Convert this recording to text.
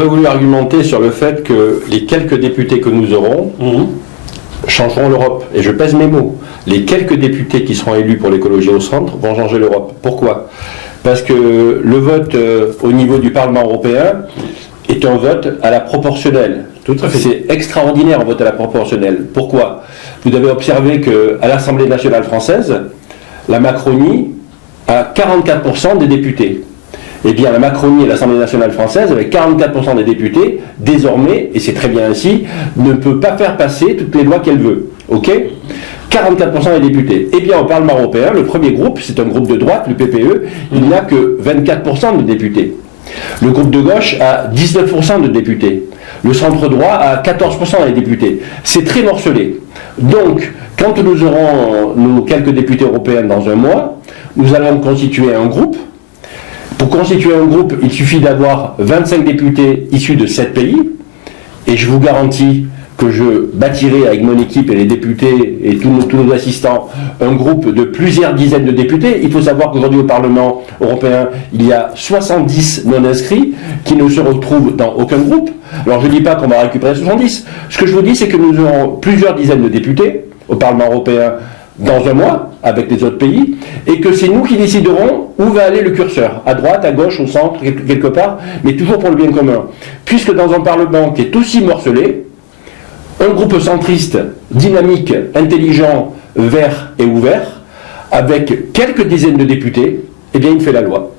j'aurais voulu argumenter sur le fait que les quelques députés que nous aurons changeront l'Europe. Et je pèse mes mots. Les quelques députés qui seront élus pour l'écologie au centre vont changer l'Europe. Pourquoi ? Parce que le vote au niveau du Parlement européen est un vote à la proportionnelle. Tout à fait. C'est extraordinaire un vote à la proportionnelle. Pourquoi ? Vous avez observé qu'à l'Assemblée nationale française, la Macronie a 44% des députés. Eh bien, la Macronie et l'Assemblée nationale française, avec 44% des députés, désormais, et c'est très bien ainsi, ne peut pas faire passer toutes les lois qu'elle veut. Ok ? 44% des députés. Eh bien, au Parlement européen, le premier groupe, c'est un groupe de droite, le PPE, il n'a que 24% de députés. Le groupe de gauche a 19% de députés. Le centre droit a 14% des députés. C'est très morcelé. Donc, quand nous aurons nos quelques députés européens dans un mois, nous allons constituer un groupe. Pour constituer un groupe, il suffit d'avoir 25 députés issus de 7 pays. Et je vous garantis que je bâtirai avec mon équipe et les députés et tous nos assistants un groupe de plusieurs dizaines de députés. Il faut savoir qu'aujourd'hui au Parlement européen, il y a 70 non-inscrits qui ne se retrouvent dans aucun groupe. Alors je ne dis pas qu'on va récupérer 70. Ce que je vous dis, c'est que nous aurons plusieurs dizaines de députés au Parlement européen dans un mois, avec les autres pays, et que c'est nous qui déciderons où va aller le curseur, à droite, à gauche, au centre, quelque part, mais toujours pour le bien commun. Puisque dans un Parlement qui est aussi morcelé, un groupe centriste, dynamique, intelligent, vert et ouvert, avec quelques dizaines de députés, eh bien il fait la loi.